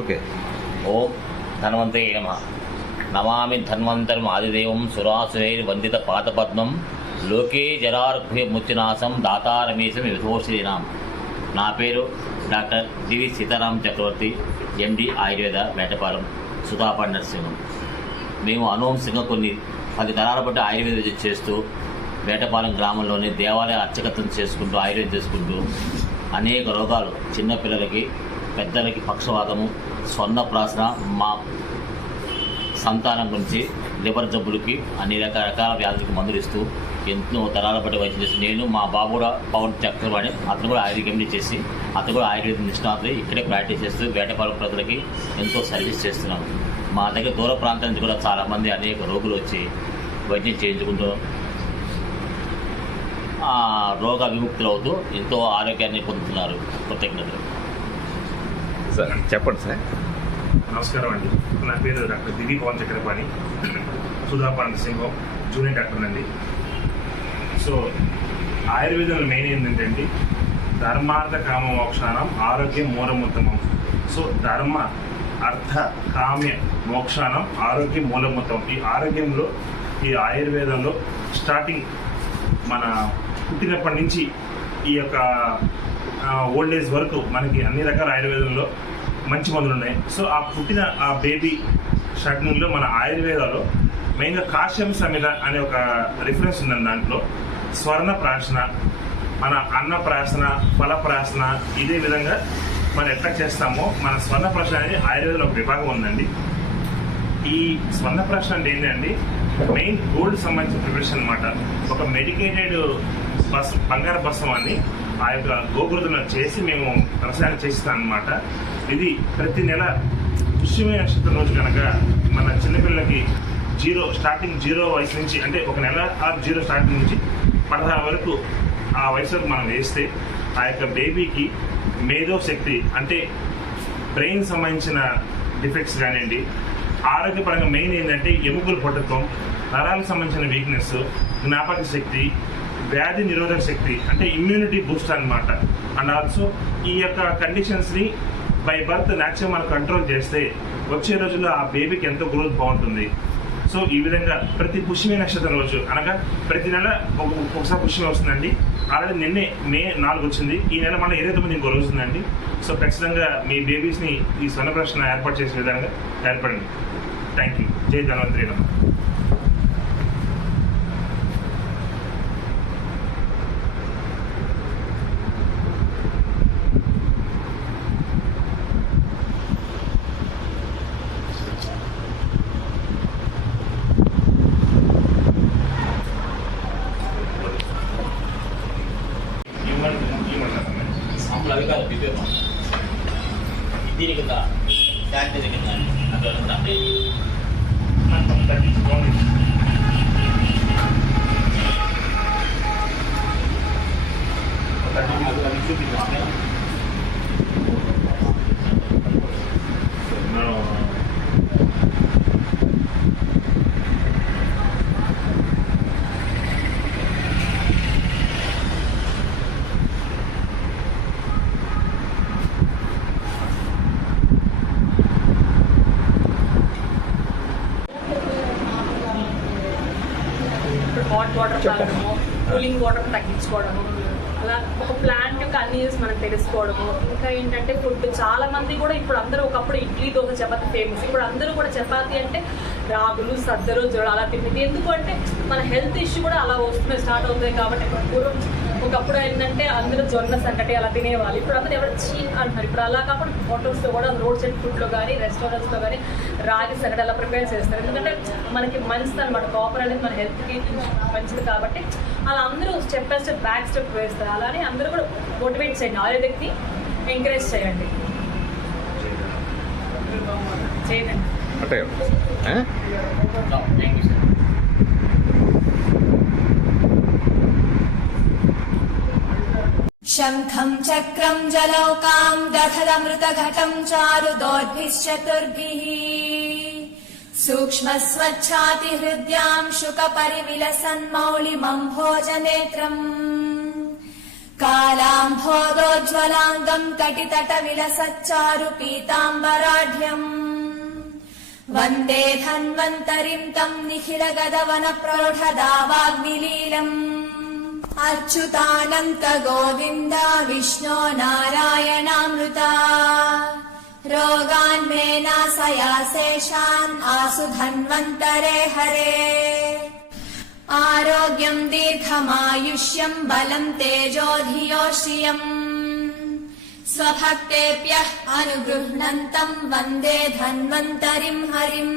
Okay. ఓం ధన్వంతే నమః. నమామి ధన్వంతరం ఆదిదేవం సురాసురైర్ వందిత పాదపద్మం లోకే జరార్భ్య ముత్యనాశం దాతారమేశం విధోశ్రీనాం. నా పేరు డాక్టర్ డివి సీతారాం చక్రవర్తి, ఎండి ఆయుర్వేద, వేటపాలెం, సుధాపాడు నర్సింహం. మేము అనువంశంగా కొన్ని 10 తరాల బట్టి ఆయుర్వేద విద్య చేస్తూ వేటపాలెం గ్రామంలోని దేవాలయ అర్చకత్వం చేసుకుంటూ ఆయుర్వేదం చేసుకుంటూ అనేక రోగాలు, చిన్నపిల్లలకి, పెద్దలకి పక్షవాతము, స్వర్ణప్రాసన, మా సంతానం గురించి, లివర్ జబ్బులకి, అన్ని రకరకాల వ్యాధులకి మందులు ఇస్తూ ఎంతో తరాల బట్టి వైద్యం చేసి నేను మా బాబు కూడా పవన్ చక్రవాణి, అతను కూడా ఆయుర్వేద ఎండి చేసి అతను కూడా ఆయుర్వేద నిష్ణాతులు ఇక్కడే ప్రాక్టీస్ చేస్తూ వేటపాలెం ప్రజలకి ఎంతో సర్వీస్ చేస్తున్నాను. మా దగ్గర దూర ప్రాంతం నుంచి కూడా చాలామంది అనేక రోగులు వచ్చి వైద్యం చేయించుకుంటూ రోగ విముక్తులు అవుతూ ఎంతో ఆరోగ్యాన్ని పొందుతున్నారు. కృతజ్ఞతలు. సార్ చెప్పండి సార్. నమస్కారం అండి. నా పేరు డాక్టర్ దివి పవన్ చక్రపాణి, సుధాపాడు నర్సింహం, జూనియర్ డాక్టర్ అండి. సో ఆయుర్వేదంలో మెయిన్ ఏంటంటే అండి, ధర్మార్థ కామ మోక్షానం ఆరోగ్యం మూలముత్తమం. సో ధర్మ, అర్థ, కామ్య, మోక్షానం ఆరోగ్యం మూలముత్తమం. ఈ ఆరోగ్యంలో ఈ ఆయుర్వేదంలో స్టార్టింగ్ మన పుట్టినప్పటి నుంచి ఈ యొక్క ఓల్డ్ ఏజ్ వరకు మనకి అన్ని రకాల ఆయుర్వేదంలో మంచి మందులు ఉన్నాయి. సో ఆ పుట్టిన ఆ బేబీ స్టార్టింగ్లో మన ఆయుర్వేదాలో మెయిన్గా కాశ్యం సమిధ అనే ఒక రిఫరెన్స్ ఉందండి. దాంట్లో స్వర్ణ ప్రాశన, మన అన్న ప్రాశన, ఫల ప్రాశన, ఇదే విధంగా మనం ఎట్లా చేస్తామో మన స్వర్ణ ప్రాశన అనేది ఆయుర్వేదంలో ఒక విభాగం ఉందండి. ఈ స్వర్ణ ప్రాశన అంటే ఏంటండి, మెయిన్ గోల్డ్ సంబంధించిన ప్రిపరేషన్ అనమాట. ఒక మెడికేటెడ్ బంగారు భస్మాన్ని ఆ యొక్క గోగురుతులను చేసి మేము రసాయనం చేస్తాం అనమాట. ఇది ప్రతి నెల పుష్యమి నక్షత్రం రోజు కనుక మన చిన్నపిల్లలకి స్టార్టింగ్ 0 వయసు నుంచి, అంటే ఒక నెల 0 స్టార్టింగ్ నుంచి 16 వరకు ఆ వయసు వరకు మనం వేస్తే ఆ యొక్క బేబీకి మేధో శక్తి, అంటే బ్రెయిన్ సంబంధించిన డిఫెక్ట్స్ కానివ్వండి, ఆరోగ్యపరంగా మెయిన్ ఏంటంటే ఎముకల పటుత్వం, నరాలకు సంబంధించిన వీక్నెస్, జ్ఞాపక శక్తి, వ్యాధి నిరోధక శక్తి, అంటే ఇమ్యూనిటీ బూస్ట్ అనమాట. అండ్ ఆల్సో ఈ యొక్క కండిషన్స్ని బై బర్త్ న్యాచురల్ మనం కంట్రోల్ చేస్తే వచ్చే రోజుల్లో ఆ బేబీకి ఎంతో గ్రోత్ బాగుంటుంది. సో ఈ విధంగా ప్రతి పుష్యమి నక్షత్రం రోజు, అనగా ప్రతి నెల ఒకసారి పుష్యమి వస్తుందండి. ఆల్రెడీ నిన్నే మే 4 వచ్చింది, ఈ నెల మన 29 ఇంకో రోజు ఉందండి. సో ఖచ్చితంగా మీ బేబీస్ని ఈ స్వర్ణ ప్రాశన ఏర్పాటు చేసే విధంగా ఏర్పడండి. Thank you. జై ధన్వంతరి నమః. మామూలు అవి కాదు, బిపేమా దీని కింద శానిటైజర్ కింద అట్లా అంటే తగ్గించుకోండి. అవి చూపించాలి. హాట్ వాటర్ తాగడము, కూలింగ్ వాటర్ తగ్గించుకోవడము, అలా ఒక ప్లాంట్ యొక్క అన్ని మనం తెలుసుకోవడము. ఇంకా ఏంటంటే ఫుడ్, చాలా మంది కూడా ఇప్పుడు అందరూ, ఒకప్పుడు ఇడ్లీ, దోశ, చపాతి ఫేమస్, ఇప్పుడు అందరూ కూడా చపాతి అంటే రాగులు, సద్దలు, జోడు అలా తినేది. ఎందుకు అంటే మన హెల్త్ ఇష్యూ కూడా అలా వస్తున్నాయి, స్టార్ట్ అవుతాయి. కాబట్టి పూర్వం ఒకప్పుడు ఏంటంటే అందరూ జొన్న సంకటి అలా తినేవాళ్ళు, ఇప్పుడు అందరూ ఎవరు చీ అంటారు. ఇప్పుడు అలా కాకుండా హోటల్స్లో కూడా, రోడ్ సైడ్ ఫుడ్లో కానీ, రెస్టారెంట్స్లో కానీ రాగి సంకటి అలా ప్రిపేర్ చేస్తారు. ఎందుకంటే మనకి మంచిది అనమాట, కాపర్ అనేది మన హెల్త్కి మంచిది. కాబట్టి అలా అందరూ step by step back step వేస్తారు. అలానే అందరూ కూడా మోటివేట్ చేయండి, ఆయుర్వేదిక్ని ఎంకరేజ్ చేయండి. చేయండి. शङ्खं चक्रं जलौकां दधदमृतघटं चारुदोर्भिश्चतुर्भिः सूक्ष्मस्वच्छातिहृद्यां शुकपरिविलसन्मौलिमम्भोजनेत्रम् कालाम्भोदोज्ज्वलाङ्गम् कटितटविलसच्चारु पीताम्बराढ्यम् वन्दे धन्वन्तरिम् तम् निखिलगदवनप्रौढदावाग्निलीलम् अच्युतानन्त गोविन्द विष्णो नारायणामृता रोगान् मे नाशयाशेषान् आसु धन्वन्तरे हरे आरोग्यम् दीर्घमायुष्यम् बलम् तेजो धियो श्रियम् स्वभक्तेभ्यः अनुगृह्णन्तम् वन्दे धन्वन्तरिम् हरिम्